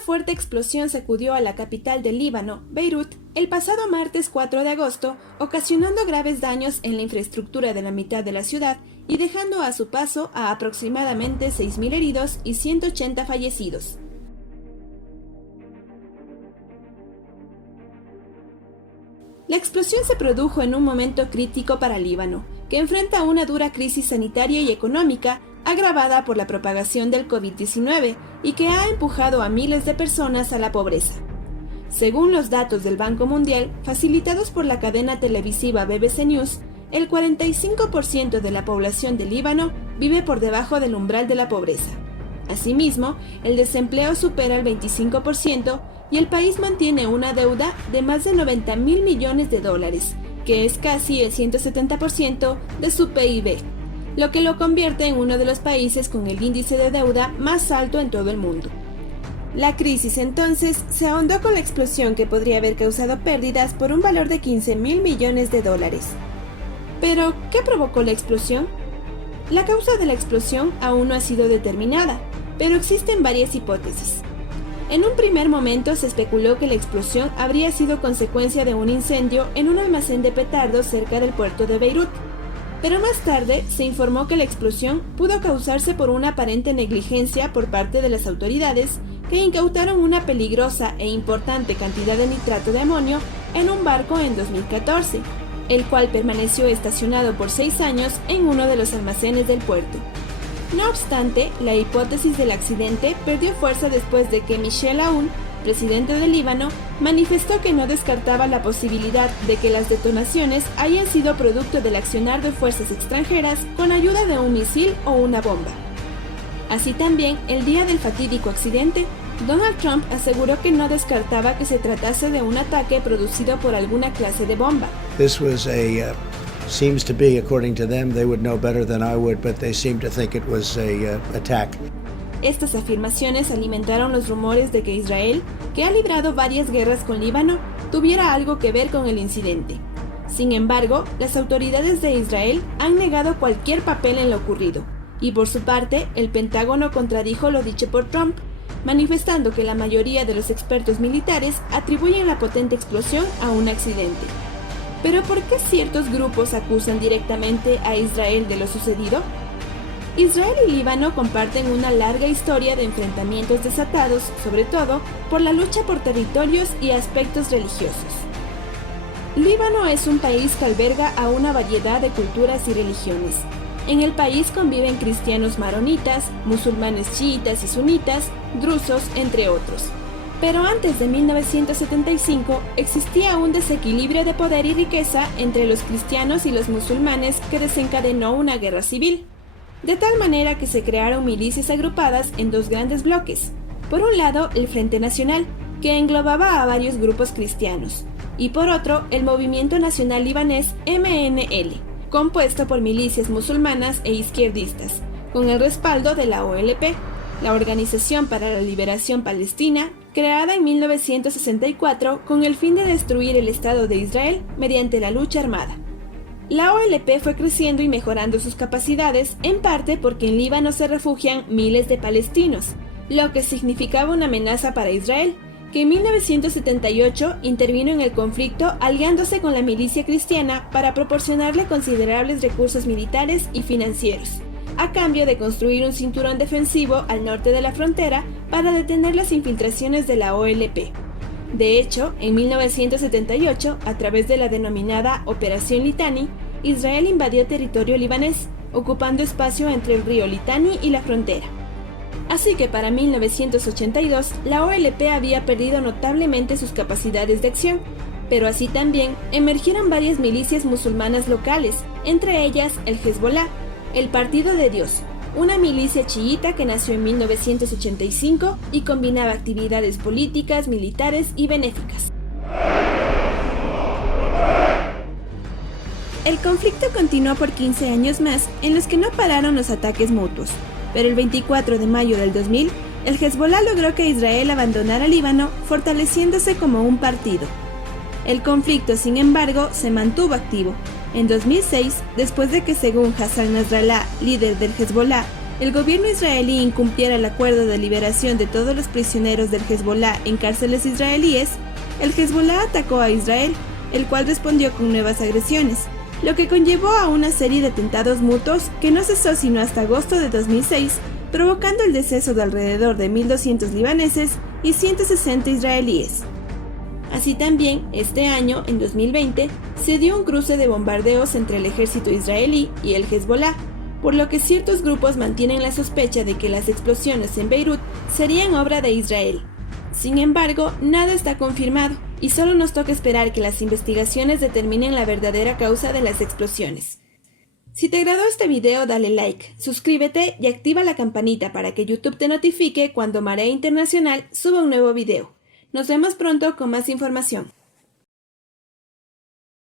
una fuerte explosión sacudió a la capital del Líbano, Beirut, el pasado martes 4 de agosto, ocasionando graves daños en la infraestructura de la mitad de la ciudad y dejando a su paso a aproximadamente 6.000 heridos y 180 fallecidos. La explosión se produjo en un momento crítico para Líbano, que enfrenta una dura crisis sanitaria y económica agravada por la propagación del COVID-19 y que ha empujado a miles de personas a la pobreza. Según los datos del Banco Mundial, facilitados por la cadena televisiva BBC News, el 45% de la población de Líbano vive por debajo del umbral de la pobreza. Asimismo, el desempleo supera el 25% y el país mantiene una deuda de más de 90.000 millones de dólares, que es casi el 170% de su PIB, lo que lo convierte en uno de los países con el índice de deuda más alto en todo el mundo. La crisis entonces se ahondó con la explosión que podría haber causado pérdidas por un valor de 15.000 millones de dólares. Pero, ¿qué provocó la explosión? La causa de la explosión aún no ha sido determinada, pero existen varias hipótesis. En un primer momento se especuló que la explosión habría sido consecuencia de un incendio en un almacén de petardos cerca del puerto de Beirut, pero más tarde se informó que la explosión pudo causarse por una aparente negligencia por parte de las autoridades que incautaron una peligrosa e importante cantidad de nitrato de amonio en un barco en 2014, el cual permaneció estacionado por 6 años en uno de los almacenes del puerto. No obstante, la hipótesis del accidente perdió fuerza después de que Michel Aoun, presidente del Líbano, manifestó que no descartaba la posibilidad de que las detonaciones hayan sido producto del accionar de fuerzas extranjeras con ayuda de un misil o una bomba. Así también, el día del fatídico accidente, Donald Trump aseguró que no descartaba que se tratase de un ataque producido por alguna clase de bomba. This was seems to be, according to them, they would know better than I would, but they seem to think it was a attack. Estas afirmaciones alimentaron los rumores de que Israel, que ha librado varias guerras con Líbano, tuviera algo que ver con el incidente. Sin embargo, las autoridades de Israel han negado cualquier papel en lo ocurrido, y por su parte, el Pentágono contradijo lo dicho por Trump, manifestando que la mayoría de los expertos militares atribuyen la potente explosión a un accidente. ¿Pero por qué ciertos grupos acusan directamente a Israel de lo sucedido? Israel y Líbano comparten una larga historia de enfrentamientos desatados, sobre todo por la lucha por territorios y aspectos religiosos. Líbano es un país que alberga a una variedad de culturas y religiones. En el país conviven cristianos maronitas, musulmanes chiitas y sunitas, drusos, entre otros. Pero antes de 1975 existía un desequilibrio de poder y riqueza entre los cristianos y los musulmanes que desencadenó una guerra civil. De tal manera que se crearon milicias agrupadas en dos grandes bloques. Por un lado, el Frente Nacional, que englobaba a varios grupos cristianos, y por otro, el Movimiento Nacional Libanés MNL, compuesto por milicias musulmanas e izquierdistas, con el respaldo de la OLP, la Organización para la Liberación Palestina, creada en 1964 con el fin de destruir el Estado de Israel mediante la lucha armada. La OLP fue creciendo y mejorando sus capacidades, en parte porque en Líbano se refugian miles de palestinos, lo que significaba una amenaza para Israel, que en 1978 intervino en el conflicto aliándose con la milicia cristiana para proporcionarle considerables recursos militares y financieros, a cambio de construir un cinturón defensivo al norte de la frontera para detener las infiltraciones de la OLP. De hecho, en 1978, a través de la denominada Operación Litani, Israel invadió territorio libanés, ocupando espacio entre el río Litani y la frontera. Así que para 1982, la OLP había perdido notablemente sus capacidades de acción, pero así también emergieron varias milicias musulmanas locales, entre ellas el Hezbollah, el Partido de Dios, una milicia chiita que nació en 1985 y combinaba actividades políticas, militares y benéficas. El conflicto continuó por 15 años más, en los que no pararon los ataques mutuos, pero el 24 de mayo del 2000, el Hezbollah logró que Israel abandonara Líbano, fortaleciéndose como un partido. El conflicto, sin embargo, se mantuvo activo. En 2006, después de que, según Hassan Nasrallah, líder del Hezbollah, el gobierno israelí incumpliera el acuerdo de liberación de todos los prisioneros del Hezbollah en cárceles israelíes, el Hezbollah atacó a Israel, el cual respondió con nuevas agresiones, lo que conllevó a una serie de atentados mutuos que no cesó sino hasta agosto de 2006, provocando el deceso de alrededor de 1.200 libaneses y 160 israelíes. Así también, este año, en 2020, se dio un cruce de bombardeos entre el ejército israelí y el Hezbollah, por lo que ciertos grupos mantienen la sospecha de que las explosiones en Beirut serían obra de Israel. Sin embargo, nada está confirmado, y solo nos toca esperar que las investigaciones determinen la verdadera causa de las explosiones. Si te agradó este video, dale like, suscríbete y activa la campanita para que YouTube te notifique cuando Marea Internacional suba un nuevo video. Nos vemos pronto con más información.